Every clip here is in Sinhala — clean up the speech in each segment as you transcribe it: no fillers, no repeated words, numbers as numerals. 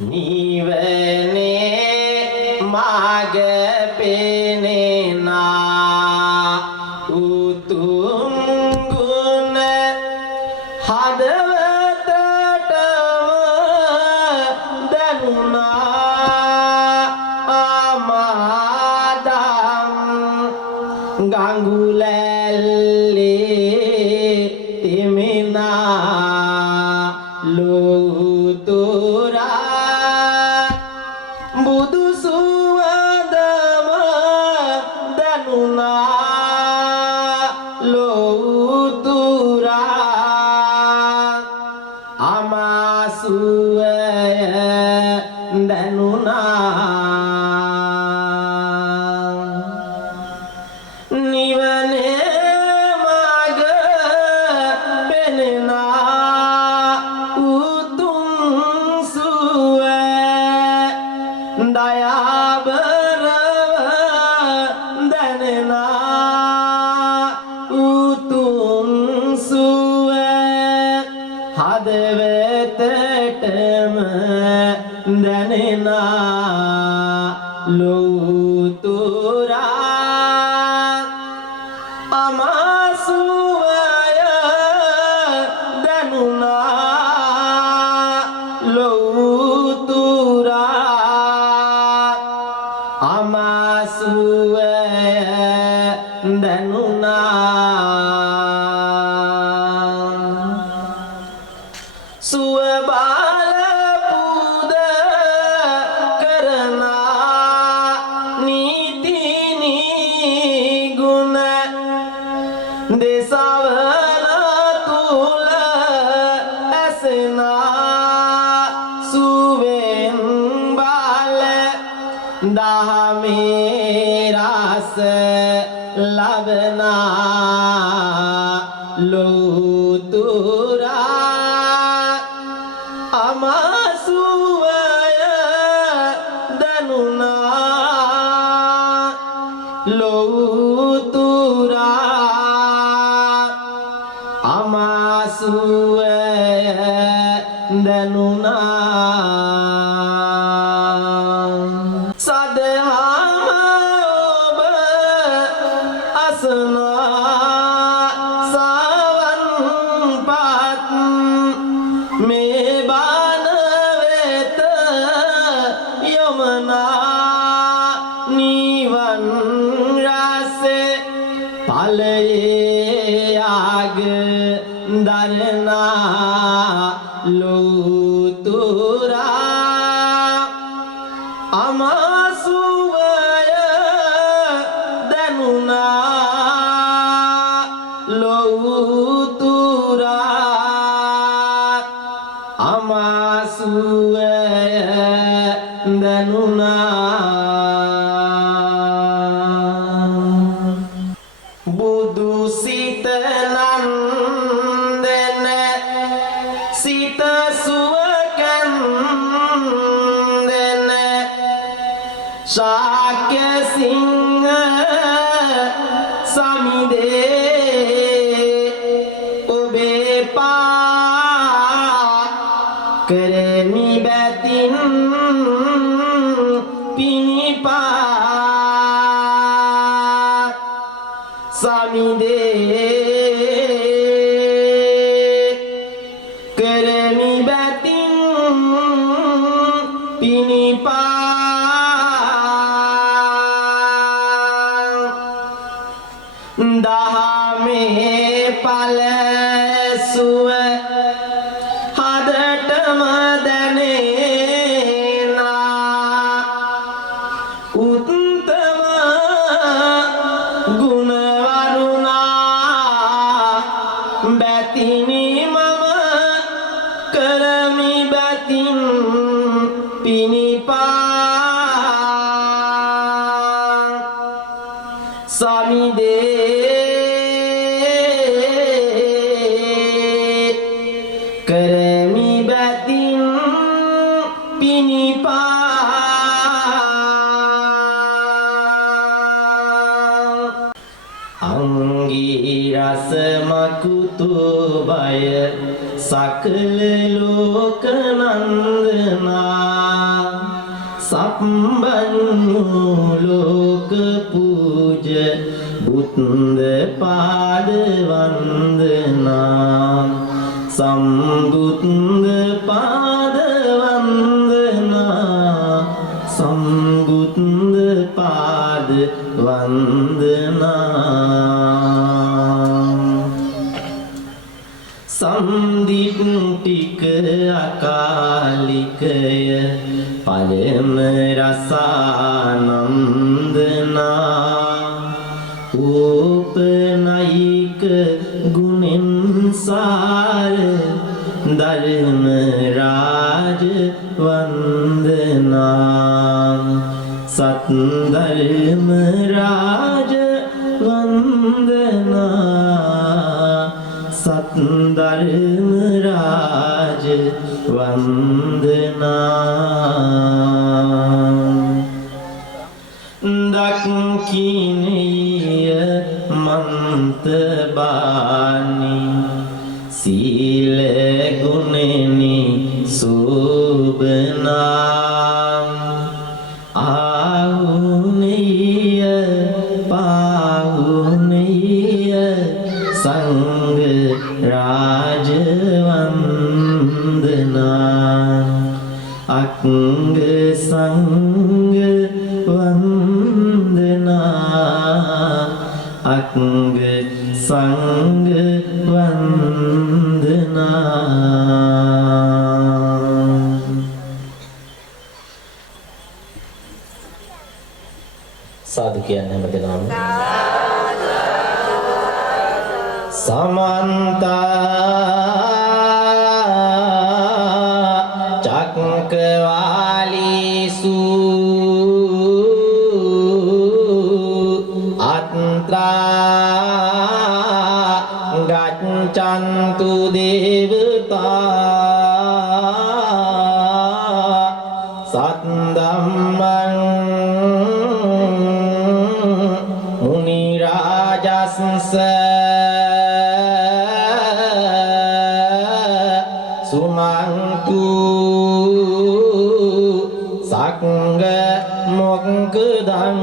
නිවනේ මාග පෙනෙනා උතුම් ගුණ හදවතටම දැනුණා ආමාදම් ගඟුලැල්ලේ තෙමෙනා ලෝතුරා බුදු සුවඳම දැනුණා ලෝතුරා අමාසුවය දැනුණා නිවනේ මග පෙනෙනා උතුම් සුව දයාබරව දැනෙනා උතුම් සුව හදවතටම දැනෙනා ලෝතුරා අමාසුවය දැනුණා ලෝතුරා අමාසුවය දැනුණා සුව බාල පුද කරනා නීති නිගුණ දෙසවන තුල ඇසෙනා සුවෙන් බාල දහමේ රස ලබනා ලෝතුරා අමාසුවය දැනුණා ලෝතුරා අමාසුවය දැනුණා සදහම ඔබ අසනා සවන් පත් මේ බණ වෙත යොමනා නිවන් රසේ ඵලයේ ආග දරනා ලෝතුරා අමාසුවය දැනුණා ලෝතුරා අමාසුවය දැනුණා බුදු සිත නන්දන සිත සුවකන්දන ශාක්‍ය සිංහ සමිදේ ඔබේ පා කරමි බැතින් පිනිපා සමිදේ කරමි බැතින් පිනිපා දහමේ ඵලසුව හදටම දැනෙනා උත්තම ගුණ වරුණා බැතිනි මම කරමි බැතින් පිනිපා සමිදේ කරමි බැතින් පිනිපා අංගී රස මකුතු බය සකල ලෝක නන්දනා සම්බන්ු ලෝක පූජ බුද්ධ පාද වන්දනා සම්බුද්ධ පාද වන්දනා සම්බුද්ධ පාද වන්දනා සම්දිට්ඨික අකාලිකය පරම රසානන්දනා ඕපනයික ගුණෙන් සාර ධර්ම රාජ වන්දනා සත් ධර්ම රාජ වන්දනා සත් ධර්ම රාජ වන්දනා දක්ඛිනේය මන්තබානි සීල ගුණෙනි සෝබනා ආහුනේය පාහුනේය සංඝ රාජ වන්දනා අංග සංඝ වන්දනා අංග සංඝ වන්දනා සාදු කියන්නේ හැමදෙනාම සමන්ත චක්කවාලීසු අත්‍රා ගච්ඡන්තු දේවතා සත්ධම්මං මුනි රාජස්ස සුමන්තු සංඝ මොක්ඛදං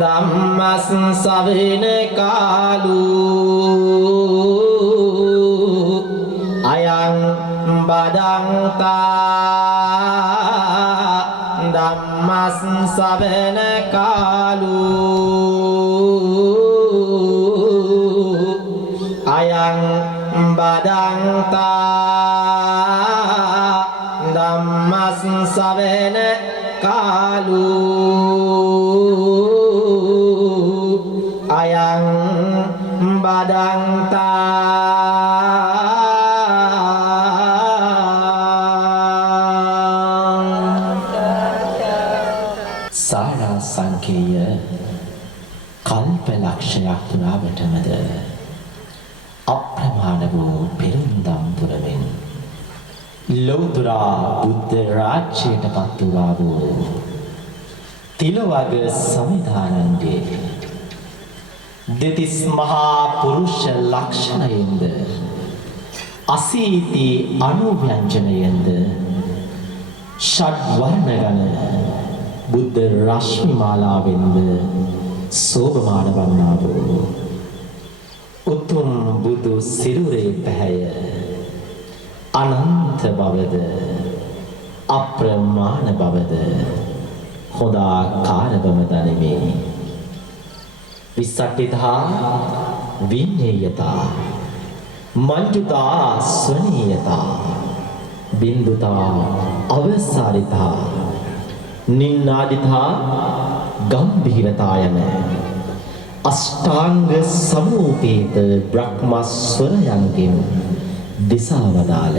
ධම්මස් සවෙන කාලු අයං බදන්තා ධම්මස් සවෙන කාලු අයං බදන්තා ධම්මස් සවෙන කාලු අයං බදන්තා සාරා සංකේය කල්ප ලක්ෂයක් පුරාවටමද අප්‍රමාණ වූ පෙරම්දම් පුරමින් ලෞතුරා බුද්ධ රාජ්‍යයට පත් වූ තිලවග සමිධානන්ගේ දෙතිස් මහා පුරුෂ ලක්ෂණයෙන්ද අසීති අනුව්‍යංජනයෙන්ද ෂඩ් වර්ණ ගණ බුද්ධ රශ්මි මාලාවෙන්ද සෝභමාන වන්නා වූ උතුම් බුදු සිරුරේ පැහැය අනන්ත බවද අප්‍රමාණ බවද හොදාකාරවම දනිමි විසට්ඨිතා විඤ්ඤේයතා මංජුතා ස්වනීයතා බින්දුතා අවසාරිතා නින්නාදිතා ගම්භීරතා යන අෂ්ටාංග සමූපේත බ්‍රහ්මස්වරයන්ගෙන් දිසාවදාල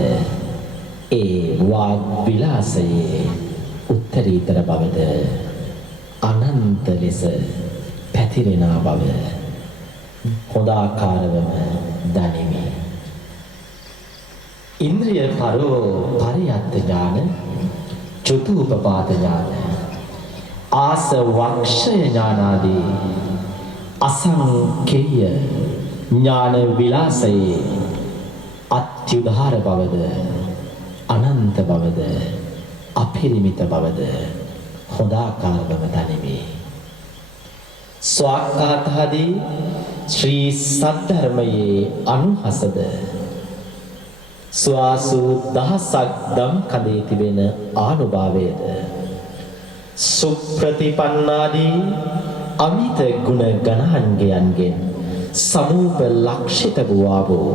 ඒ වාග් විලාසයේ උත්තරීතර බවද අනන්ත ලෙස පැතිරෙනා බව හොදාකාරවම දනිමි. ඉන්ද්‍රිය පරෝ පරියත්ත ඥාන, චතුූපපාත ඥාන, ආස වක්ෂය ඥානාදී අසංකේය ඥාන විලාසයේ අත්‍යුදාර බවද අනන්ත බවද අපිරිමිත බවද හොඳාකාරවම දනිමි. ස්වාක්ඛාතහදී ශ්‍රී සද්ධර්මයේ අනුහසද ස්වාසු දහසක් දම් කඳේ තිබෙන ආනුභාවයද සුප්‍රතිපන්නාදී අමිත ගුණ ගණහන්ගයන්ගෙන් සමූප ලක්ෂිත වූවා වූ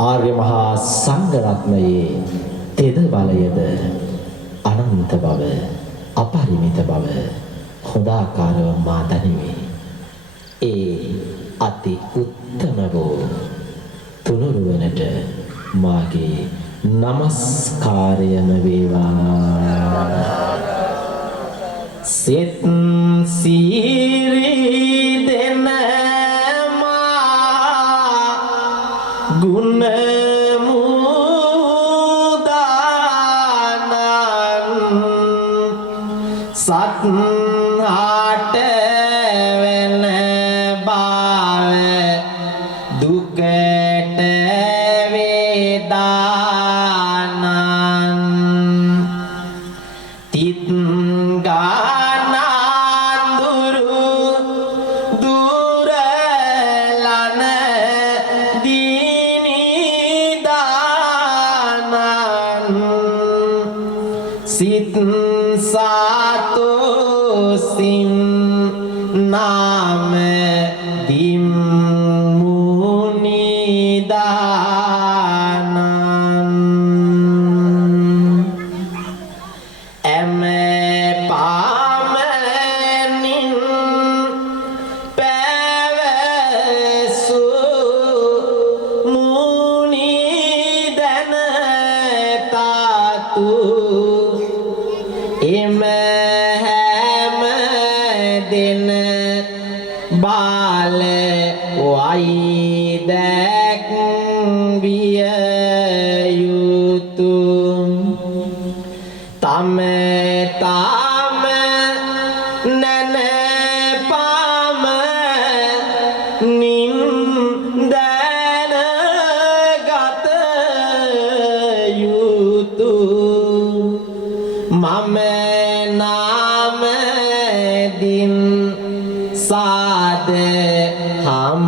ආර්ය මහා සංඝ රත්නයේ තෙද බලයද අනන්ත බව අපරිමිත බව හොඳාකාරව මා දනිමි. ඒ අති උත්තම වූ තුනුරුවනට මාගේ නමස්කාරයම වේවා. සිත සීරි දෙන මා ගුණ මුදානන් සත් ආට වෙන බාව දුකට වේදානන් තිත් ගානඳුරු දුරලන දීනිදානන් සිත් සින් නාම දිම් මුනිදානං එම පාමනින් පැවසු මුනිදන තාතු එම දෙන බාල වයි දැක්විය යුතු තම තම නන පාම නින් දැනගත යුතු මම නාම දින් साद हम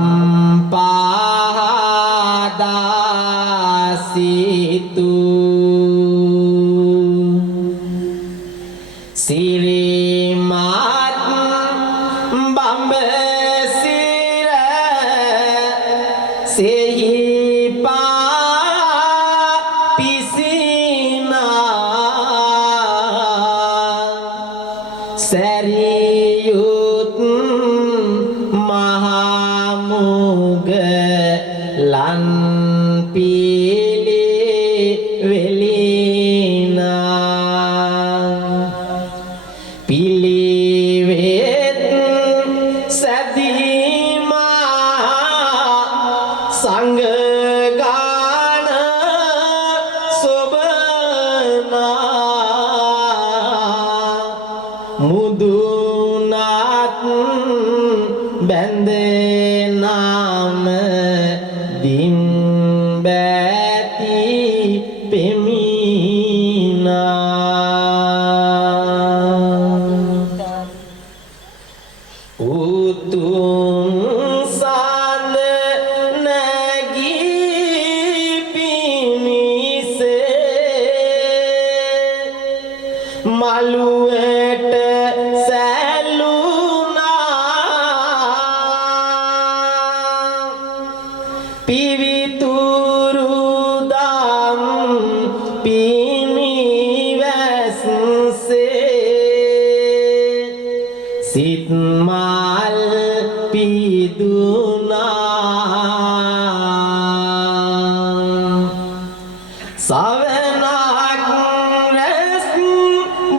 पादासितु सिरिमात बम्बसिर सेही पापिसिना सरियुत महामुग लन पीली वेलिना पीली वेद सदीमा संग गान सोबना मुदुनात बंदे नाम दिन बैती पेमीना उतुम सांद नगी पीनी से मालूएट पिवितुरुदाम पिनिवैसे सितमाल पिदुना सवनाक रस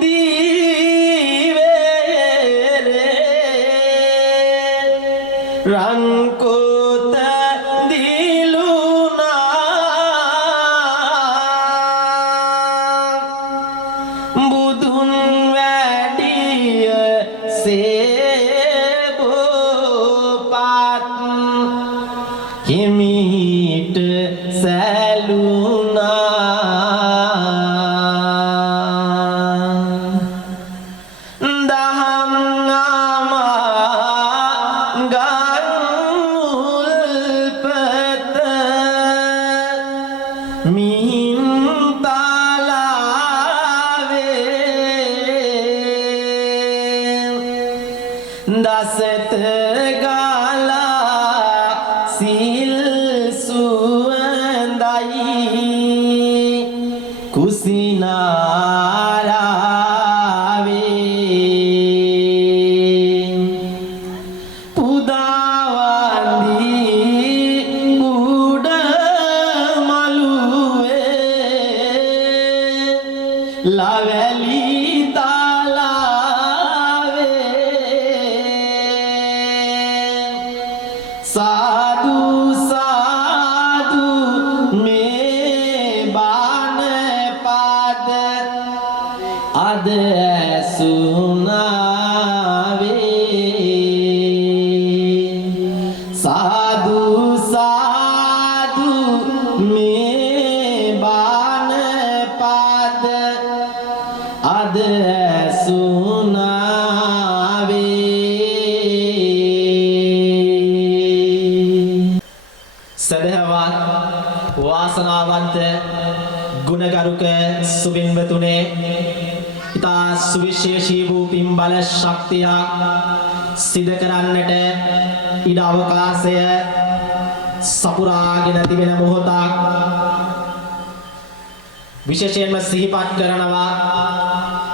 दीवे रे रन को බුදුන් වැඩිය සේබෝපත් හිමිට සැලුනා කුසිනාරාවේ පුදාවන්දී උඩ මළුවේ ලවැලි साधु साधु में बान पाद अद सुनावे साधु साधु में बान पाद अद सुनावे සදහවත් වාසනාවන්ත ගුණගරුක සුබින්වතුනේ ඉතා සුවිශේෂී වූ පින්බල ශක්තියක් සිද්ධ කරන්නට ඉඩ අවකාශය සපුරාගෙන තිබෙන මොහොතක් විශේෂයෙන්ම සිහිපත් කරනවා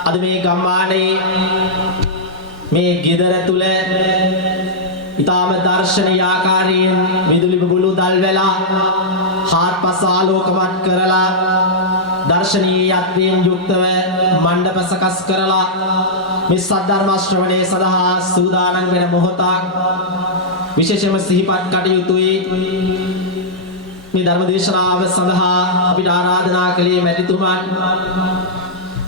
අද මේ ගම්මානයේ මේ ගෙදර තුල ඉතාම දර්ශනීය ආකාරයෙන් විදුලි බුබුලු දල් වෙලා හාත්පස ආලෝකමත් කරලා දර්ශනීයත්වයෙන් යුක්තව මණ්ඩප සකස් කරලා මේ සද්ධර්ම ශ්‍රවණයේ සඳහා සූදානම් වෙන මොහොතක් විශේෂයෙන්ම සිහිපත් කටයුතුයි මේ ධර්ම දේශනාව සඳහා අපිට ආරාධනා කළේ මැතිතුමන්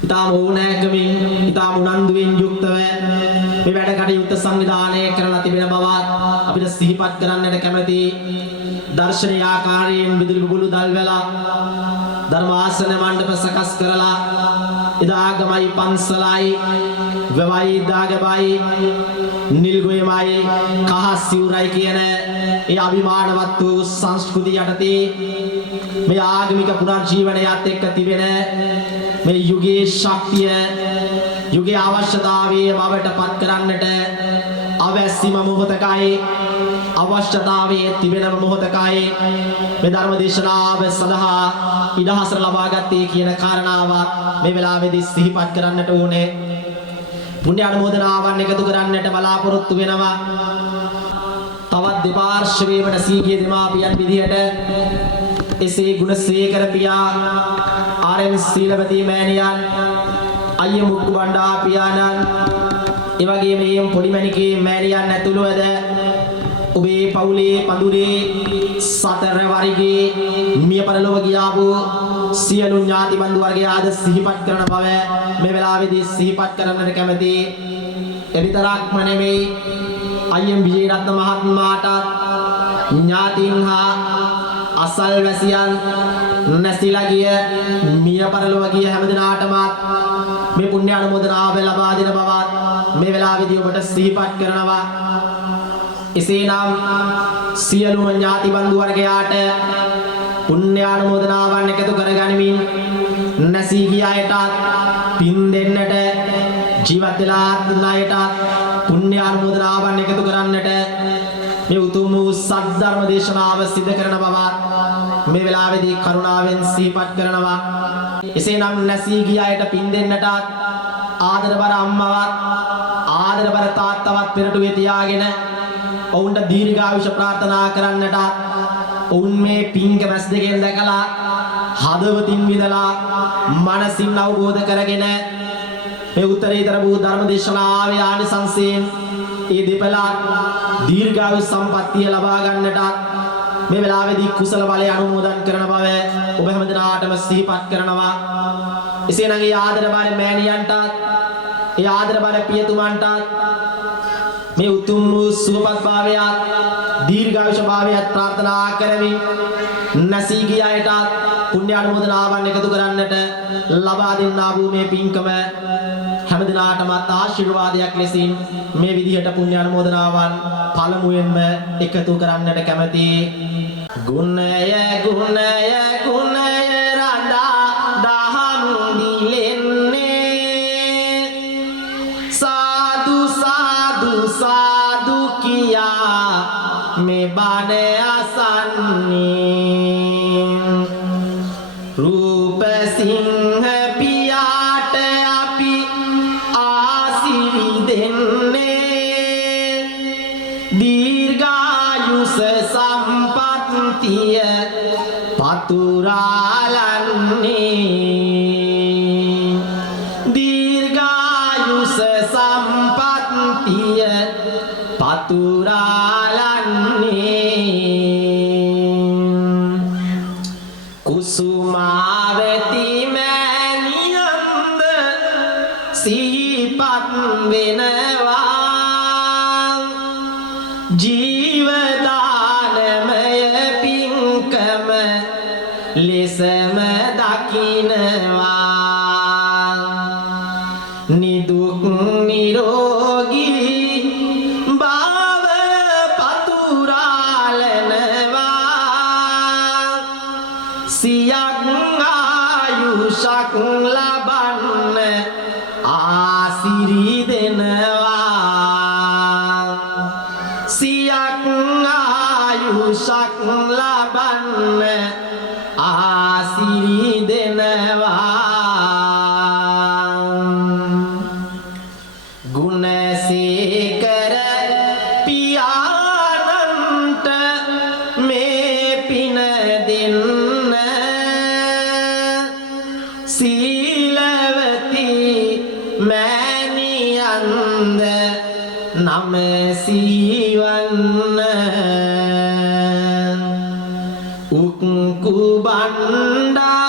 ඉතාම ඕනෑකමින් ඉතාම උනන්දුවෙන් යුක්තව මේ වැඩ කටයුත්ත සංවිධානය කරලා තිබෙන බවත් අපිට සිහිපත් කරන්නට කැමැති දර්ශනීය ආකාරයෙන් විදුලි බුබුලු දල් වෙලා ධර්මාසන මණ්ඩප සකස් කරලා එදාගමයි පන්සලයි වෙවයි දාගබයි නිල්ගොයමයි කහ සිවුරයි කියන ඒ අභිමානවත් වූ සංස්කෘතිය යටතේ මේ ආගමික පුනර්ජීවනයත් එක්ක තිබෙන මේ යුගයේ ශක්තිය යුගයේ අවශ්‍යතාවයේ බවට පත් කරන්නට අවැස්සිම මොහොතකයි අවශ්‍යතාවයේ තිබෙන මොහොතකයි මේ ධර්ම දේශනාව සඳහා ඉඩහසර ලබා ගත්තේ කියන කාරණාවත් මේ වෙලාවේදී සිහිපත් කරන්නට ඕනේ. පුණ්‍ය අනුමෝදනාවන් එකතු කරන්නට බලාපොරොත්තු වෙනවා. තවත් දෙපාර්ශ්වයේම සීගිය දෙමාපියන් විදියට එසේ ගුණසේකර පියා ආර්.එම්. සීලවතී මෑණියන් අයිය මුක්කු බණ්ඩා පියාණන් එවැගේම මේ පොඩිමණිකේ මෑණියන් ඇතුළුවද ඔබේ පවුලේ පඳුරේ සතර වරිගේ මිය පරලොව ගියාපු සියලු ඥාති බන්දු වර්ගය ආද සිහිපත් කරන බව මේ වෙලාවේදී සිහිපත් කරන්නට කැමැති. එවිතරක්ම නෙමෙයි අයියම් විජේරත්න මහත්මයාට ඥාතීන් හා අසල්වැසියන් නැසිලා ගිය මිය පරලොව ගිය හැමදෙනාටම මේ පුණ්‍ය අනුමෝදනාව ලබා දෙන බවත් මේ වෙලාවේදී ඔබට සිහිපත් කරනවා. එසේනම් සියලුම ඥාති බන්දු වර්ගයාට පුණ්‍ය අනුමෝදනාවන් එකතු කරගනිමින් නැසී ගිය අයට පින් දෙන්නට ජීවත් වෙලා ඉන්න අයට පුණ්‍ය අනුමෝදනාවන් එකතු කරන්නට මේ උතුම් වූ සද්ධර්ම දේශනාව සිදු කරන බවත් මේ වෙලාවේදී කරුණාවෙන් සිහිපත් කරනවා. එසේනම් නැසී ගිය අයට පින් දෙන්නට ආදරබර අම්මවත් ආදරබර තාත්තවත් පෙරටුවේ තියාගෙන ඔවුන්ට දීර්ඝායුෂ ප්‍රාර්ථනා කරන්නට ඔවුන් මේ පින්ක මැස් දෙකෙන් දැකලා හදවතින් විඳලා මනසින් අවබෝධ කරගෙන මේ උත්තරීතර වූ ධර්ම දේශනාවේ ආනිසංසයෙන් ඒ දෙපළා දීර්ඝායුෂ සම්පන්නිය ලබා ගන්නට මේ වෙලාවේදී කුසල බලය අනුමෝදන් කරන බව ඔබ හැමදෙනාටම සිහිපත් කරනවා. එසේනම් ඒ ආදරබර මෑණියන්ට ඒ ආදරබර පියතුමන්ට මේ උතුම් වූ සුවපත් භාවයත් දීර්ඝායුෂ භාවයත් ප්‍රාර්ථනා කරමින් නැසී ගිය අයට පුණ්‍ය අනුමෝදනාවන් එකතු කරන්නට ලබා දෙන්නා වූ මේ පින්කම හැමදෙනාටම ආශිර්වාදයක් ලෙසින් මේ විදිහට පුණ්‍ය අනුමෝදනාවන් පළමුවෙන්ම එකතු කරන්නට කැමැති. ගුණය ගුණය ගුණය රඳා දහම් දිලෙන්නේ සාදු සාදු සාදු කියා මේ බණ අසන්නේ රූප නෘපසිංහ පියාට අපි ආසිරි දෙන්නේ දීර්ඝායුෂ සම්පත්තිය පතුරාලන්නේ දීර්ඝායුෂ සම්පත්තිය පතුරාලන්නේ කුසුමාවති මෑණියන්ද සිහිපත් වෙනවා ජීවදානමය පින්කම ලෙසම දකිනවා නිදුක් නිරෝගී භාව පතුරාලනවා සියක් ආයුෂක් ලබන්න ආසිරි දෙනවා සියක් ආයුෂක් ලබන්න ආසිරි දෙනවා ගුණසේකර පියාණන්ට මේ පින දෙන්න සීලවති මෑණියන්ද නම සීවන්න උක්කුබණ්ඩා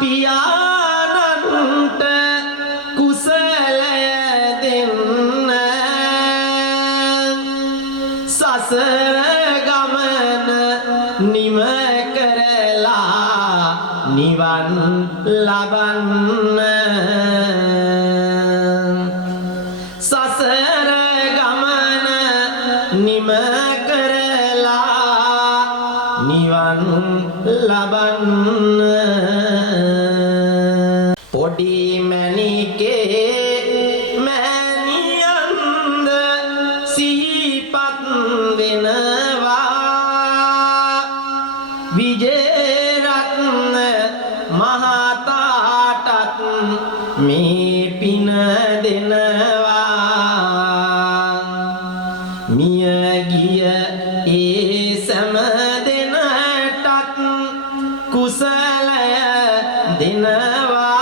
පියාණන්ට කුසලය දෙන්න සසර ගමන නිම කරලා නිවන් ලබන්න සසර ගමන නිම කරලා නිවන් ලබන්න පොඩි මණිකේ මෑණියන්ද සිහිපත් වෙනවා විජේරත්න මහතාටත් මේ පින දෙනවා මිය ගිය ඒ සෑම දෙනටත් කුසලය දෙනවා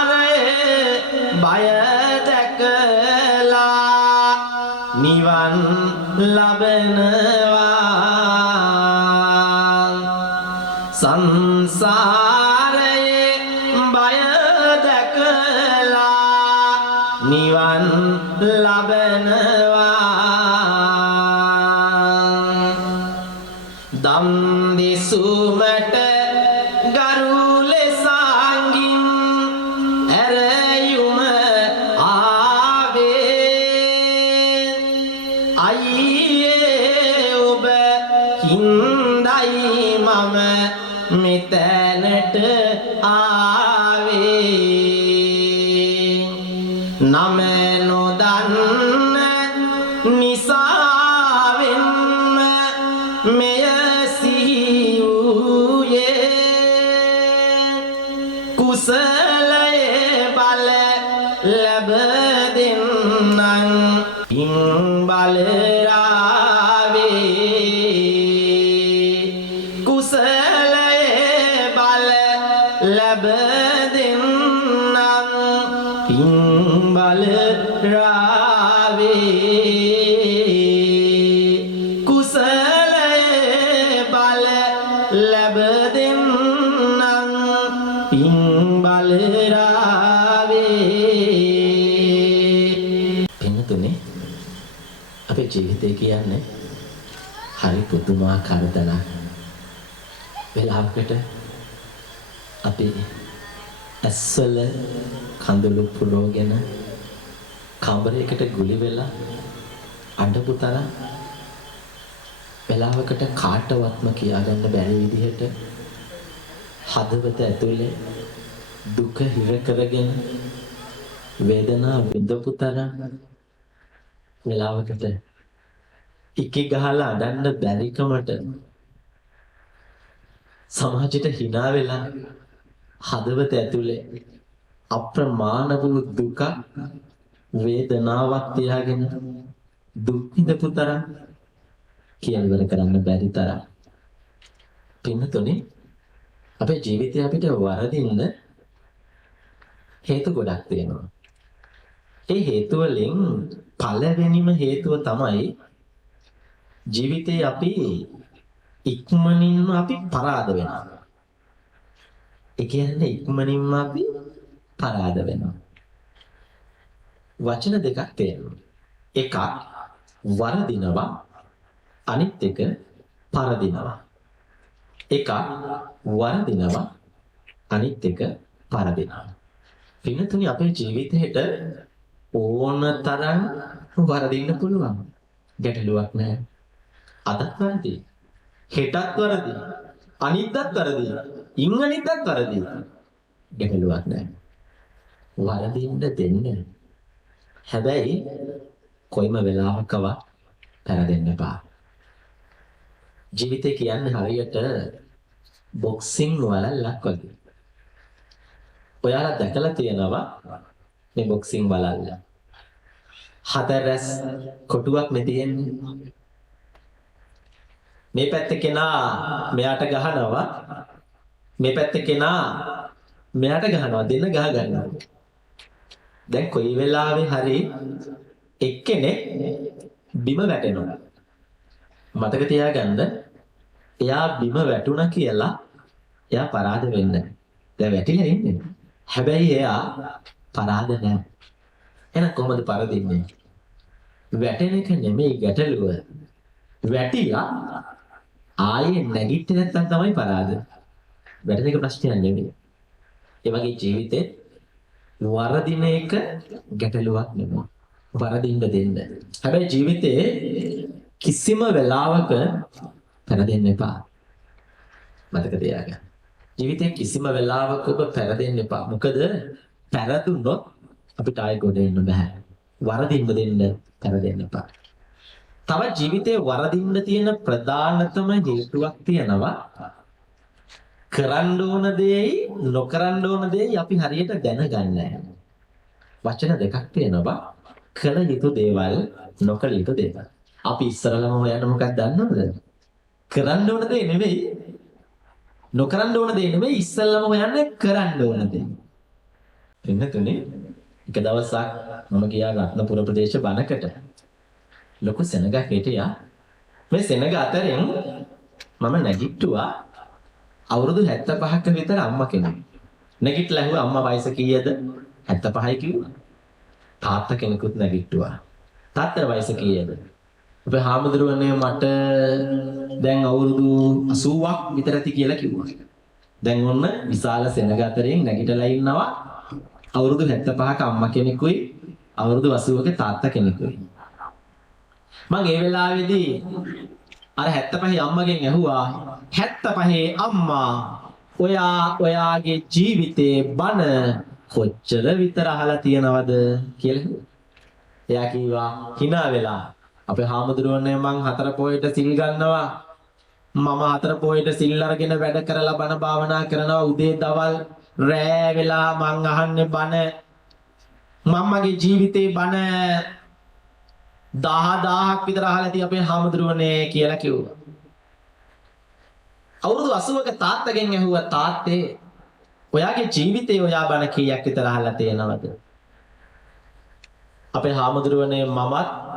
සංසාරයේ බය දැකලා නිවන් ලබනවා සංසාරයේ බය දැකලා නිවන් ලබනවා දම් දෙසුමට ගරු ලෙසාංගින් ඇරයුම ආවේ අයියේ ඔබ හින්දයි මම මෙතැනට ආවේ නම නොදන්න නිසාවෙන්ම මෙය සිහි වූයේ කුසලයේ බල ලැබ දෙන්නන් පින් බල රාවේ කුසලයේ බල ලැබ දෙන්නන් පින් බල රාවේ කුසලයේ බල ලැබ දෙන්නන් පින් බල රාවේ පින්තුනේ අපේ ජීවිතය කියන්නේ හරි පුදුමාකාර තැනක් වෙලාවකට අපි ඇස්වල කඳුළු පුරෝගෙන කබරයකට ගුලි වෙලා අඬපු තරම් වෙලාවකට කාටවත්ම කියාගන්න බැරි විදිහට හදවත ඇතුලේ දුක හිර කරගෙන වේදනාව විඳපු තරම් වෙලාවකට ඉකි ගහලා අඬන්න බැරිකමට සමාජයට hina වෙලා හදවත ඇතුලේ අප්‍රමාණ වූ දුක වේදනාවක් තියාගෙන දුක් විඳපු තරම් කියවර කරන්න බැරි තරම් පින්නතුනේ අපේ ජීවිතය අපිට වරදින්න හේතු ගොඩක් තියෙනවා. ඒ හේතු වලින් පළවෙනිම හේතුව තමයි ජීවිතේ අපි ඉක්මනින්ම අපි පරාද වෙනවා. ඒ කියන්නේ ඉක්මනින්ම අපි පරාද වෙනවා. වචන දෙකක් තියෙනවා. එකක් වරදිනවා අනිත් එක පරදිනවා. එකක් වරදිනවා අනිත් එක පරදිනවා. පින්නතුනි අපේ ජීවිතේට ඕන තරම් වරදින්න පුළුවන්. ගැටලුවක් නැහැ. අදත් වරදි. හෙටත් වරදි. අනිද්දාත් වරදි. ඉංගනිද්දාත් වරදි. ගැටලුවක් නැහැ. වරදින්න දෙන්න. හැබැයි කොයිම වෙලාවකවත් පැරදෙන්න එපා. ජීවිතේ කියන්නේ හරියට බොක්සිං වලල්ලක් වගේ. ඔයාලා දැකලා තියෙනවා මේ බොක්සිං වලල්ල. හතරස් කොටුවක් නේ තියෙන්නේ. මේ පැත්තේ කෙනා මෙයාට ගහනවා. මේ පැත්තේ කෙනා මෙයාට ගහනවා. දෙන්න ගහ ගන්නවා. දැන් කොයි වෙලාවෙ හරි එක්කෙනෙක් බිම වැටෙනවා. මතක තියාගන්න එයා බිම වැටුණා කියලා එයා පරාද වෙන්නේ නැහැ. දැන් වැටිලා ඉන්නේ. හැබැයි එයා පරාද නැහැ. එහෙනම් කොහොමද පරදින්නේ? වැටෙන එක නෙමෙයි ගැටලුව. වැටිලා ආයේ නැගිටින්න නැත්නම් තමයි පරාද. වැටෙන එක ප්‍රශ්නයක් නෙමෙයි. ඒ වගේ ජීවිතේ වරදින එක ගැටලුවක් නෙමෙයි. වරදින්න දෙන්න. හැබැයි ජීවිතේ කිසිම වෙලාවක පෙරදෙන්න එපා. මතක තියාගන්න. ජීවිතේ කිසිම වෙලාවක ඔබ පෙරදෙන්න එපා. මොකද පෙරදුනොත් අපිට ආයෙ ගොඩ එන්න බෑ. වරදින්න දෙන්න පෙරදෙන්න එපා. තව ජීවිතේ වරදින්න තියෙන ප්‍රධානතම හේතුවක් තියෙනවා. කරන්න ඕන දෙයි නොකරන්න ඕන දෙයි අපි හරියට දැනගන්නේ නැහැ. වචන දෙකක් තියෙනවා. කළ යුතු දේවල් නොකළ යුතු දේවල්. අපි ඉස්සරලම හොයන්න මොකක්ද දන්නවද? කරන්න ඕන දේ නෙවෙයි නොකරන්න ඕන දේ නෙවෙයි ඉස්සෙල්ලාම හොයන්නේ කරන්න ඕන දේ. එන්නතුනේ එක දවසක් මම ගියා රත්නපුර ප්‍රදේශ බණකට. ලොකු සෙනගක් හිටියා. මේ සෙනග අතරින් මම නැගිට්ටුවා අවුරුදු 75ක විතර අම්මා කෙනෙක්. නැගිටලා ඇහුවා අම්මා වයස කීයද? 75යි කිව්වා. තාත්තා කෙනෙකුත් නැගිට්ටුවා. තාත්තා වයස කීයද? අපේ හාමුදුරුවනේ මට දැන් අවුරුදු 80ක් විතර ඇති කියලා කිව්වා. දැන් ඔන්න විශාල සෙනග අතරින් නැගිටලා ඉන්නවා අවුරුදු 75ක අම්මා කෙනෙකුයි අවුරුදු 80ක තාත්තා කෙනෙකුයි. මම ඒ වෙලාවේදී අර 75 අම්මගෙන් ඇහුවා 75 අම්මා ඔයාගේ ජීවිතේ බණ කොච්චර විතර අහලා තියනවද කියලා. එයා කිව්වා hina වෙලා අපේ හාමුදුරුවනේ මං 4 පොයට සිල් ගන්නවා. මම 4 පොයට සිල් අරගෙන වැඩ කරලා බණ භාවනා කරනවා උදේ දවල් රෑ වෙලා මං අහන්නේ බණ. මම්මගේ ජීවිතේ බණ 10000ක් විතර අහලා තිය අපේ හාමුදුරුවනේ කියලා කිව්වා. අවුරුදු 80ක තාත්තගෙන් ඇහුවා තාත්තේ ඔයාගේ ජීවිතේ ඔයා බණ කීයක් විතර අහලා තියෙනවද? අපේ හාමුදුරුවනේ මමත්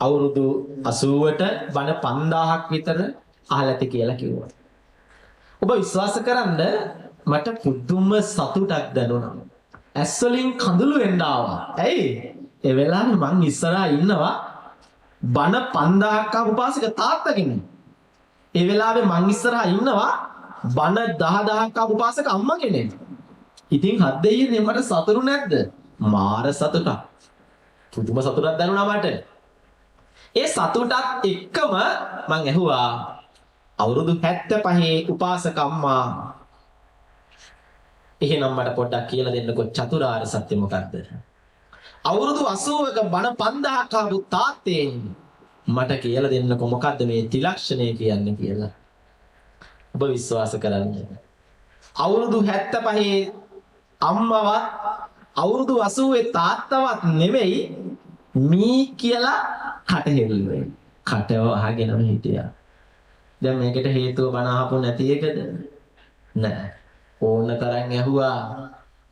අවුරුදු 80ට බණ 5000ක් විතර අහලා ඇති කියලා කිව්වා. ඔබ විශ්වාස කරන්න මට පුදුම සතුටක් දැනුණා. ඇස් වලින් කඳුළු එන්න ආවා. ඇයි? ඒ වෙලාවේ මං ඉස්සරහා ඉන්නවා බණ 5000ක් ආපු පාසක තාත්තගෙන්. ඒ වෙලාවේ මං ඉස්සරහා ඉන්නවා බණ 10000ක් ආපු පාසක අම්මා කෙනෙක්. ඉතින් හත් දෙයියනේ මට සතුටු නැද්ද? මාර සතුටක්. පුදුම සතුටක් දැනුණා මට. ඒ සතුටත් එක්කම මං ඇහුවා අවුරුදු 75 උපාසක අම්මා එහෙනම් මට පොඩ්ඩක් කියලා දෙන්නකෝ චතුරාර්ය සත්‍ය මොකක්ද? අවුරුදු 80ක බණ 5000ක් ආපු තාත්තේ මට කියලා දෙන්නකෝ මොකද්ද මේ ත්‍රිලක්ෂණය කියන්නේ කියලා. ඔබ විශ්වාස කරන්න. අවුරුදු 75 අම්මවත් අවුරුදු 80 තාත්තවත් නෙමෙයි මී කියලා කට හෙල්ලුවේ. කටව අහගෙනම හිටියා. දැන් මේකට හේතුව බණ අහපු නැති එකද? නෑ. ඕන තරම් ඇහුවා.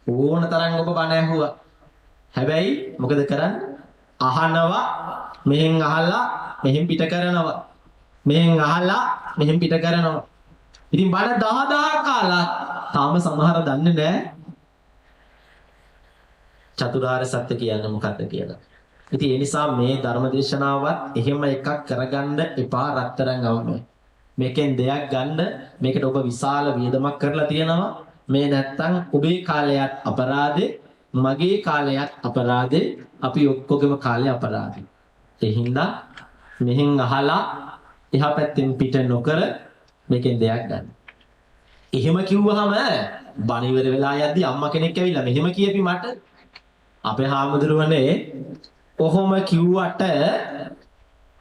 ඕන තරම් ඔබ බණ ඇහුවා. හැබැයි මොකද කරන්නේ? අහනවා මෙහෙන් අහලා මෙහෙන් පිට කරනවා. මෙහෙන් අහලා මෙහෙන් පිට කරනවා. ඉතින් බණ 10,000 කාලා තාම සමහර දන්නේ නැහැ චතුරාර්ය සත්‍ය කියන්නේ මොකක්ද කියලා. ඉතින් ඒ නිසා මේ ධර්ම දේශනාවත් එහෙම එකක් කරගන්න එපා රත්තරන් අවුනේ. මේකෙන් දෙයක් ගන්න මේකට ඔබ විශාල වියදමක් කරලා තියෙනවා. මේ නැත්තම් ඔබේ කාලයත් අපරාධේ, මගේ කාලයත් අපරාධේ, අපි ඔක්කොගේම කාලය අපරාධේ. ඒ හින්දා මෙහෙන් අහලා එහා පැත්තෙන් පිට නොකර මේකෙන් දෙයක් ගන්න. එහෙම කිව්වහම බණ ඉවර වෙලා යද්දි අම්මා කෙනෙක් ඇවිල්ලා මෙහෙම කියපි මට අපේ හාමුදුරුවනේ කොහොම කිව්වට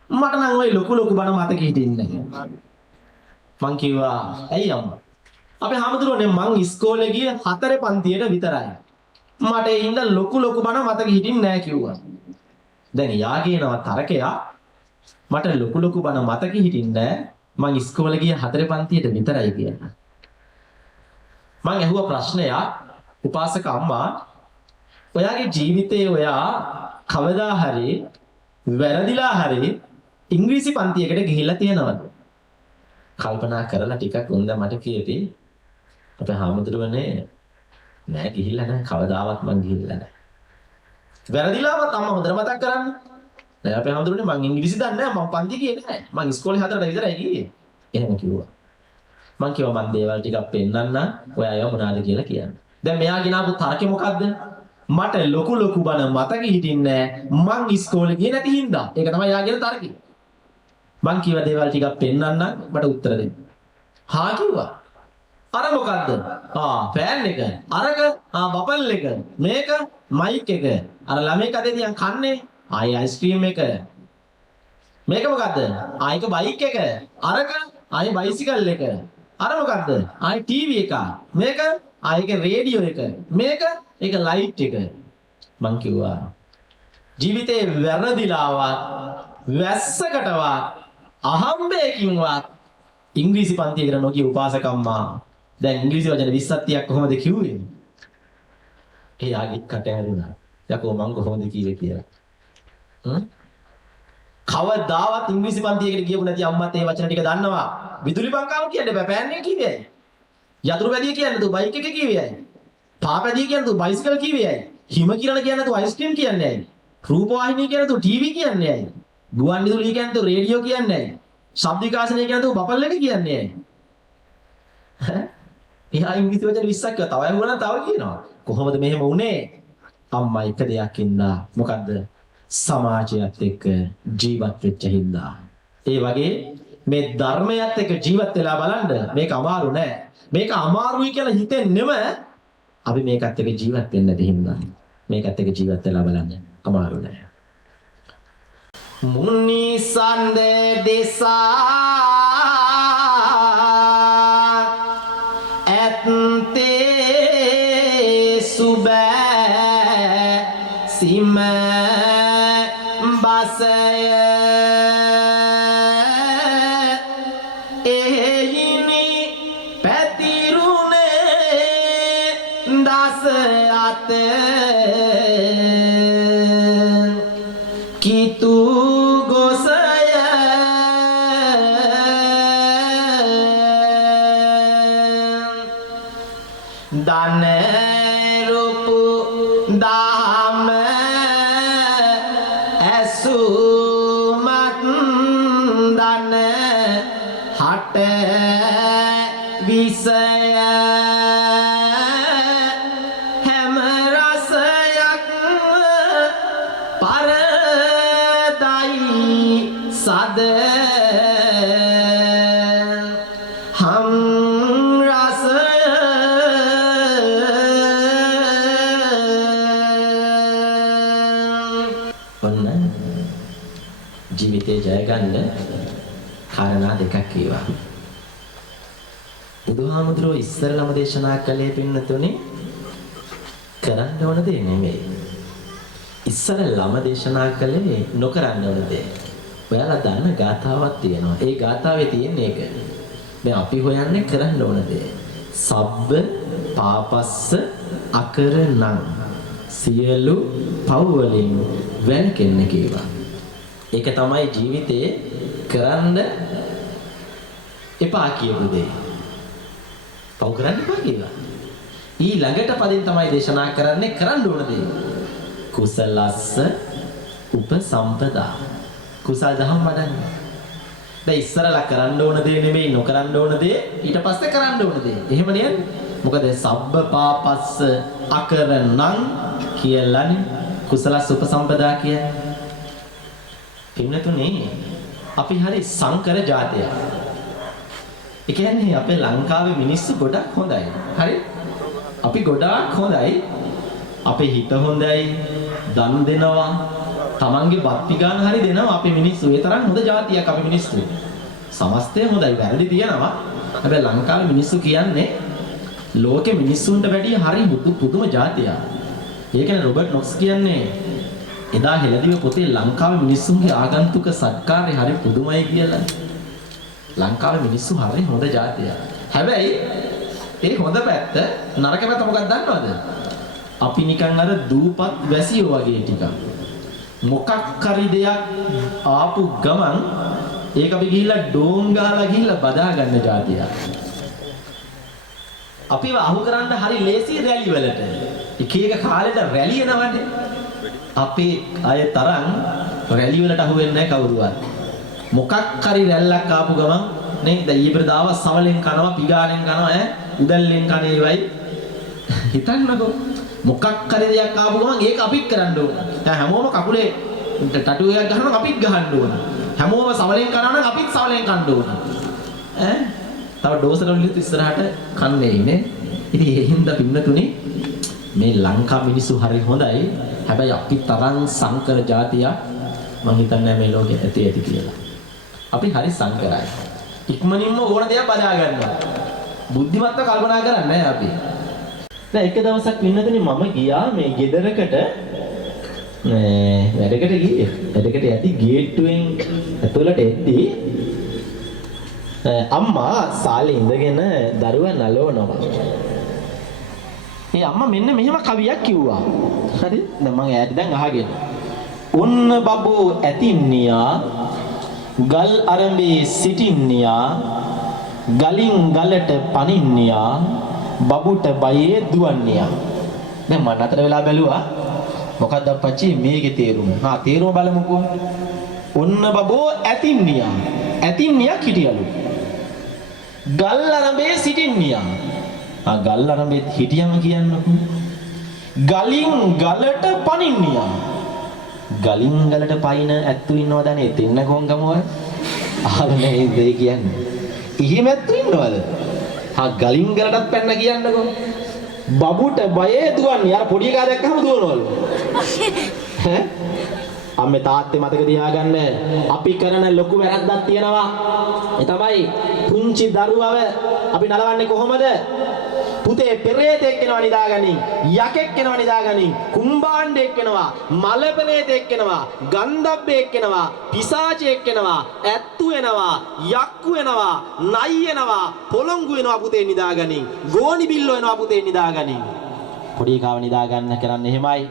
මට නම් ওই ලොකු බණ මතක හිටින්නේ නැහැ. මං කිව්වා ඇයි අම්මා? අපේ හාමුදුරුවනේ මං ඉස්කෝලේ ගියේ 4 පන්තියට විතරයි. මට ඒ හින්දා ලොකු බණ මතක හිටින්නේ නැහැ කිව්වා. දැන් යා කියනවා තරකයා මට ලොකු බණ මතක හිටින්නේ නැහැ. මං ඉස්කෝලේ ගියේ 4 පන්තියට විතරයි කියලා. මං ඇහුවා ප්‍රශ්නයක් උපාසක අම්මා ඔයාගේ ජීවිතේ ඔයා කවදා හරි වැරදිලා හරි ඉංග්‍රීසි පන්තියකට ගිහිල්ලා තියෙනවද? කල්පනා කරලා ටිකක් උන්ද මට කියෙති අපේ හාමුදුරුවනේ නෑ ගිහිල්ලා නෑ කවදාවත් මං ගිහිල්ලා නෑ. වැරදිලාවත් අම්මා හොඳට මතක් කරන්න. නෑ අපේ හාමුදුරුවනේ මං ඉංග්‍රීසි දන්නේ නෑ මං පන්ති ගියේ නෑ. මං ඉස්කෝලේ 4ට විතරයි ගියේ. එහෙම කිව්වා. මං කිව්වා මං දේවල් ටිකක් පෙන්නන්න ඔයා ඒවා මොනවාද කියලා කියන්න. දැන් මෙයා ගෙනාවු තර්කේ මොකද්ද? මට ලොකු බණ මතක හිටින්නේ මං ඉස්කෝලේ ගියේ නැති හින්දා. ඒක තමයි යාගෙන තර්කේ. මං කිව්ව දේවල් ටිකක් පෙන්නන්න මට උත්තර දෙන්න. හා කිව්වා. අර මොකද්ද? ෆෑන් එක. අරක බබල් එක. මේක මයික් එක. අර ළමයි කදේ තියන් කන්නේ ආයි අයිස්ක්‍රීම් එක. මේක මොකද්ද? ආයික බයික් එක. අරක ආයි බයිසිකල් එක. අර මොකද්ද? ආයි ටීවී එක. මේක ආයික රේඩියෝ එක. මේක ඒක ලයිට් එක. මං කිව්වා ජීවිතේ වැරදිලාවත් වැස්සකටවත් අහම්බයකින්වත් ඉංග්‍රීසි පන්තියකට නොගිය උපාසකම්මා දැන් ඉංග්‍රීසි වචන 20ක් 30ක් කොහොමද කිව්වේ? ඒ ආගෙත් කට ඇරුණා. යකෝ මං කොහොමද කිව්වේ කියලා. කවදාවත් ඉංග්‍රීසි පන්තියකට ගියපු නැති අම්මත් ඒ වචන ටික දන්නවා. විදුලි බංකාව කියන්නේ බෑ පෑන් එක කිව්වේ ඇයි? යතුරු පැදිය කියන්නේ තු බයික් එක කිව්වේ ඇයි? පා පැදිය කියන්නේ තු බයිසිකල් කිව්වේ ඇයි? හිම කිරණ කියන්නේ තු අයිස්ක්‍රීම් කියන්නේ ඇයි? රූපවාහිනිය කියන්නේ තු ටීවී කියන්නේ ඇයි? ගුවන් විදුලිය කියන්නේ තු රේඩියෝ කියන්නේ ඇයි? ශබ්ද විකාශනය කියන්නේ තු බබල් එක කියන්නේ ඇයි? එයා ඉංග්‍රීසි වචන 20ක් කිව්වා. තව ඇහුවා නම් තව කියනවා. කොහොමද මෙහෙම වුනේ? අම්මා එක දෙයක් ඉන්නා. මොකද්ද? සමාජයත් එක්ක ජීවත් වෙච්ච හින්දා. ඒ වගේ මේ ධර්මයත් එක්ක ජීවත් වෙලා බලන්න මේක අමාරු නෑ. මේක අමාරුයි කියලා හිතෙන්නෙම අපි මේකත් එක්ක ජීවත් වෙන්න නැති හින්දා. මේකත් එක්ක ජීවත් වෙලා බලන්න අමාරු නෑ. මුනිසන්ද දෙසා ඇත්තේ සුබෑ සිම බසය එහිනි පැතිරුනේ දස අත කිතු ගොසය දන රූපු දාම ඇසුමත් දන හට විසය හැම රසයක් පරදයි සද හම් රසය ඔන්න ජීවිතේ ජය ගන්න කාරණා දෙකක් කියවා. බුදුහාමුදුරුවෝ ඉස්සරලම දේශනා කළේ පින්නතුනේ කරන්න ඕන දේ නෙමෙයි. ඉස්සරලම දේශනා කළේ නොකරන්න ඕන දේ. ඔයාලා දන්න ගාථාවක් තියෙනවා. ඒ ගාථාවේ තියෙන එක. දැන් අපි හොයන්නේ කරන්න ඕන දේ. සබ්බ පාපස්ස අකරණං සියලු පව් වලින් වැළකෙන්න කියලා. ඒක තමයි ජීවිතේ කරන්න එපා කියපු දේ. පව් කරන්න එපා කියලා. ඊළඟට පදින් තමයි දේශනා කරන්නේ කරන්න ඕන දේ. කුසලස්ස උපසම්පදා. කුසල් දහම් වඩන්න. දැන් ඉස්සරලා කරන්න ඕන දේ නෙමෙයි නොකරන්න ඕන දේ ඊට පස්සේ කරන්න ඕන දේ. එහෙම නේද? මොකද සබ්බ පාපස්ස අකරණං කියලානේ කුසලස්ස උපසම්පදා කියන්නේ. පින්නතුනේ අපි හරි සංකර ජාතියක්. ඒ කියන්නේ අපේ ලංකාවේ මිනිස්සු ගොඩක් හොඳයි. හරි? අපි ගොඩාක් හොඳයි. අපේ හිත හොඳයි. දන් දෙනවා. තමන්ගේ බත්ති ගන්න හරි දෙනවා අපේ මිනිස්සු. ඒ තරම් හොඳ ජාතියක් අපි මිනිස්සු. සමස්තය හොඳයි. වැරදි තියනවා. හැබැයි ලංකාවේ මිනිස්සු කියන්නේ ලෝකෙ මිනිස්සුන්ට වැඩිය හරි පුදුම ජාතියක්. ඒ කියන්නේ රොබර්ට් නොක්ස් කියන්නේ එදා හෙළදිව පොතේ ලංකාවේ මිනිස්සුන්ගේ ආගන්තුක සත්කාරය හරි පුදුමයි කියලා. ලංකාවේ මිනිස්සු හරි හොඳ ජාතියක්. හැබැයි ඒ හොඳ පැත්ත නරක පැත්ත මොකක්ද දන්නවද? අපි නිකන් අර දූපත් වැසියෝ වගේ ටිකක්. මොකක් හරි දෙයක් ආපු ගමන් ඒක අපි ගිහිල්ලා ඩෝන් ගහලා ගිහිල්ලා බදා ගන්න ජාතියක්. අපිව අහු කරන්න හරි ලේසි රැලි වලට. එක එක කාලෙට රැලි එනවනේ. අපේ අය තරම් රැලි වලට අහු වෙන්නේ නැහැ කවුරුවත්. මොකක් හරි රැල්ලක් ආපු ගමන් නේ දැන් ඊපෙර දාව සවලෙන් කනවා පිගානෙන් කනවා උදැල්ලෙන් කන්නේ වයි හිතන්නකෝ මොකක් හරි දෙයක් ආපු ගමන් ඒක අපිත් කරන්න ඕන. දැන් හැමෝම කකුලේ ටැටු එකක් ගහනවා අපිත් ගහන්න ඕන. හැමෝම සවලෙන් කනවා නම් අපිත් සවලෙන් කන්න ඕන. තව ඩෝසර වලින් ඉස්සරහට කන්නේ නේ. ඉතින් ඒ හින්දා පින්නතුනේ මේ ලංකා මිනිස්සු හරි හොඳයි. හැබැයි අපි තරම් සංකර ජාතියක් මම හිතන්නේ මේ ලෝකෙ ඇති කියලා. අපි හරි සංකරයි. ඉක්මනින්ම ඕන දේක් බදා ගන්නවා. බුද්ධිමත්ව කල්පනා කරන්නේ නැහැ අපි. දැන් එක දවසක් පින්නතුනේ මම ගියා මේ ගෙදරකට වැඩකට ගියේ. වැඩකට යද්දි ගේට්ටුවෙන් ඇතුළට එද්දී අම්මා සාලේ ඉඳගෙන දරුවා නලවනවා. ඒ අම්මා මෙන්න මෙහෙම කවියක් කිව්වා. හරි? දැන් මම ඈත දැන් අහගෙන. ඔන්න බබෝ ඇතින්නියා ගල් අරඹේ සිටින්නියා ගලින් ගලට පනින්නියා බබුට බයේ දුවන්නියා. දැන් මම අතර වෙලා බැලුවා මොකක්ද අපච්චි මේකේ තේරුම? තේරුම බලමුකෝ. ඔන්න බබෝ ඇතින්නියා. ඇතින්නියක් හිටියලු. ගල් අරඹේ සිටින්නියා. ගල් අරඹේ හිටියම කියන්නකෝ. ගලින් ගලට පනින්නියා. ගලින් ගලට පයින් ඇත්තු ඉන්නවදනේ දෙන්න කොංගමව. ආන්නේ ඒ කියන්නේ. එහෙම ඇත්තු ඉන්නවද? ගලින් ගලටත් පැන්න කියන්නකෝ. බබුට බයේ දුවන්නේ. අර පොඩි එකා දැක්කම දුවනවලු. අම්මේ තාත්තේ මතක තියාගන්න අපි කරන ලොකු වැරද්දක් තියෙනවා. ඒ තමයි පුංචි දරුවව අපි නලවන්නේ කොහොමද? පුතේ පෙරේතෙක් වෙනවා නිදාගනින්, යකෙක් වෙනවා නිදාගනින්, කුම්බාණ්ඩෙක් වෙනවා, මලපෙරේතෙක් වෙනවා, ගන්ධබ්බෙක් වෙනවා, පිසාචෙක් වෙනවා, ඇත්තු වෙනවා, යක්කු වෙනවා, නයි වෙනවා, පොළොංගු වෙනවා පුතේ නිදාගනින්, ගෝණි බිල්ල වෙනවා පුතේ නිදාගනින්. පොඩි කාව නිදා ගන්න කරන්නේ එහෙමයි.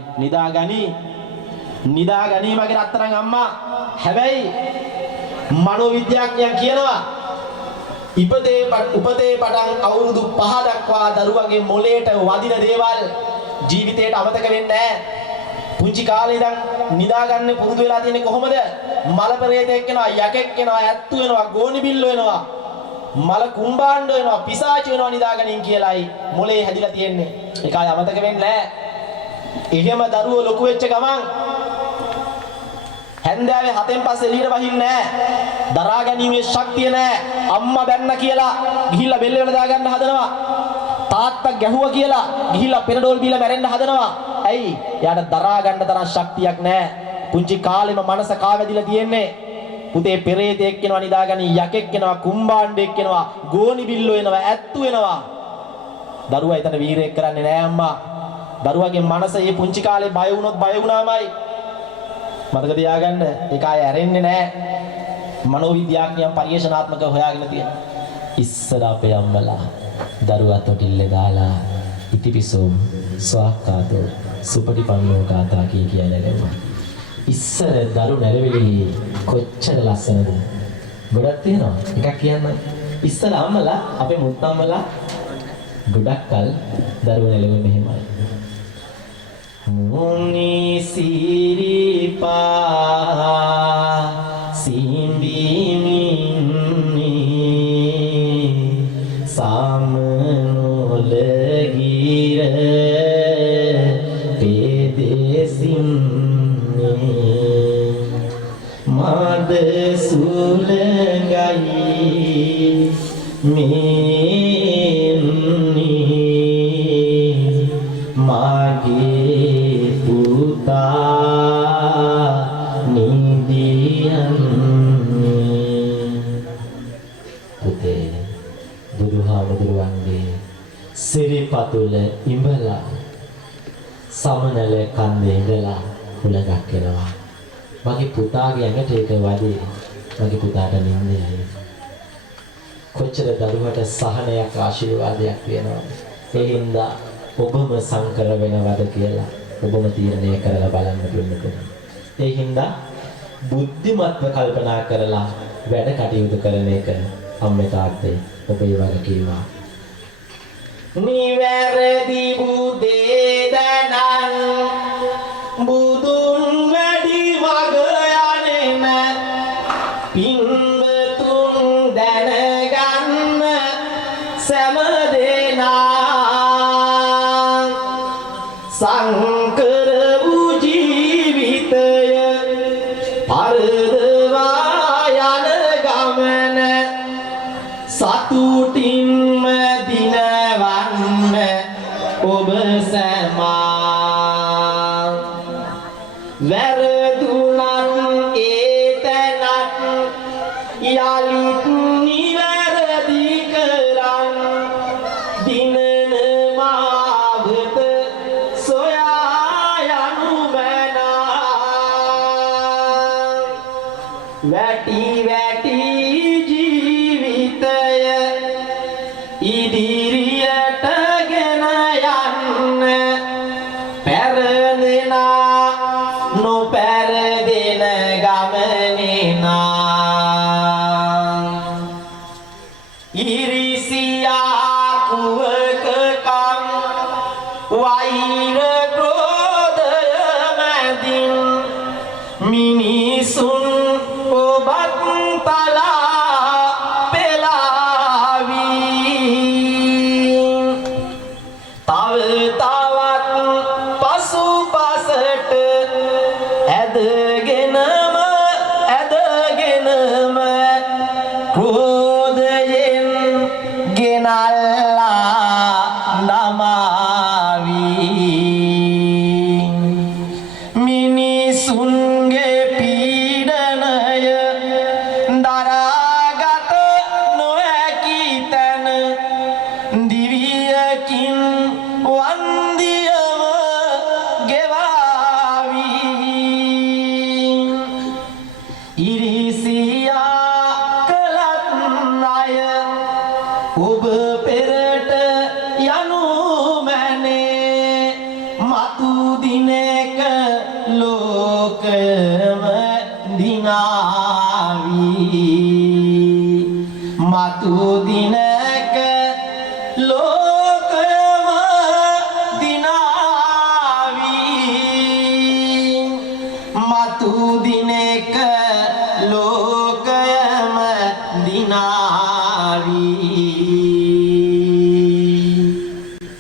නිදාගනී මගේ රත්තරන් අම්මා. හැබැයි මනෝවිද්‍යාඥයන් කියනවා උපතේ පටන් අවුරුදු 5 දක්වා දරුවගේ මොළයට වදින දේවල් ජීවිතේට අමතක වෙන්නේ නැහැ. පුංචි කාලේ ඉඳන් නිදාගන්න පුරුදු වෙලා තියෙන්නේ කොහොමද? මල පෙරේතෙක් වෙනවා, යකෙක් වෙනවා, ඇත්තු වෙනවා, ගෝණි බිල්ල වෙනවා, මල කුම්බාණ්ඩ වෙනවා, පිසාච වෙනවා නිදාගනින් කියලායි මොළේ හැදිලා තියෙන්නේ. ඒක ආය අමතක වෙන්නේ නැහැ. එහෙම දරුවෝ ලොකු වෙච්ච ගමන් හැන්දෑවේ 7න් පස්සේ එළියට වහින්නේ නැහැ. දරා ගැනීමේ ශක්තිය නැහැ. අම්මා බැන්න කියලා ගිහිල්ලා බෙල්ල වල දාගන්න හදනවා. තාත්තා ගැහුවා කියලා ගිහිල්ලා පෙරඩෝල් බීලා මැරෙන්න හදනවා. ඇයි? එයාට දරා ගන්න තරම් ශක්තියක් නැහැ. පුංචි කාලෙම මනස කාවැදිලා තියෙන්නේ. පුතේ පෙරේතෙක් කෙනවා නිදාගනි යකෙක් කෙනවා කුම්බාණ්ඩෙක් කෙනවා ගෝනි බිල්ලෝ එනවා ඇත්තු එනවා. දරුවා එතන වීරයෙක් කරන්නේ නෑ අම්මා. දරුවාගේ මනස මේ පුංචි කාලේ බය වුණොත් බය වුණාමයි. මතක තියාගන්න ඒක ආයෙ ඇරෙන්නේ නෑ. මනෝවිද්‍යාඥයන් පරිශනාත්මකව හොයාගෙන තියෙනවා. ඉස්සර අපේ අම්මලා දරුවා තොටිල්ල දාලා ඉතිපිසෝ ස්වාක්කාතෝ සුපටිපන්නෝ ගාථා කියලා නේද? ඉස්සර දරු නැරවිලි කොච්චර ලස්සනද? ගොඩක් තියෙනවා. එකක් කියන්න. ඉස්සර අම්මලා අපේ මුත්තම්මලා ගොඩක් කල් දරුවෝ නැලෙන්නේ මෙහෙමයි. මුනි සිරිපා සිඹිමිනි සාමනොලගිර පෙදෙසින්නි මද සුලංගයි මෙන්නි මාගේ පුතා නිදියන්නේ පුතේ බුදුහාමුදුරුවන්ගේ සිරිපතුල ඉඹලා සමනල කන්දේ ඉඳලා හුලඟක් එනවා. මගේ පුතාගේ ඇඟට ඒක වදී මගේ පුතාට නිින්දයයි. කොච්චර දරුවට සහනයක් ආශිර්වාදයක් වෙනවද? ඒ හින්දා ඔබම සංකර වෙනවද කියලා ඔබම තීරණය කරලා බලන්න පින්නතුනි. ඒ හින්දා බුද්ධිමත්ව කල්පනා කරලා වැඩ කටයුතු කරන එක අම්මේ තාත්තේ ඔබේ වගකීම. නිවැරදි බුදේ දනං බුදුන් වැඩි මග යන්නේ පින්වතුන් දැනගන්න සෑම සංකර වූ ජීවිතය පරදවා යන ගමන සතුටින්ම දිනවන්න ඔබ සෑමා වැරදුනත් ඒතනත් යලිත් නිවැරදි කරන් දිනන මාවත වැටි වැටි ජීවිතය ඉදිරියට ගෙන යන්න පැරදෙනා නොපැරදෙන ගමනේ නා ඉරිසියා කුවකකම් වෛර ක්‍රෝධය මැදින් මිනිසුන් ඔබත් තලා පෙලාවි තව තවත් පසුපසට ඇදගෙනම ක්‍රෝධයෙන් ගෙනල්ලා නමාවි මිනිසුන්ගේ ඔබ පෙරට යනු මැනේ මතු දිනක ලෝකම දිනාවි මතු දිනක ලෝකම දිනාවි මතු දිනක ලෝකම දිනාවි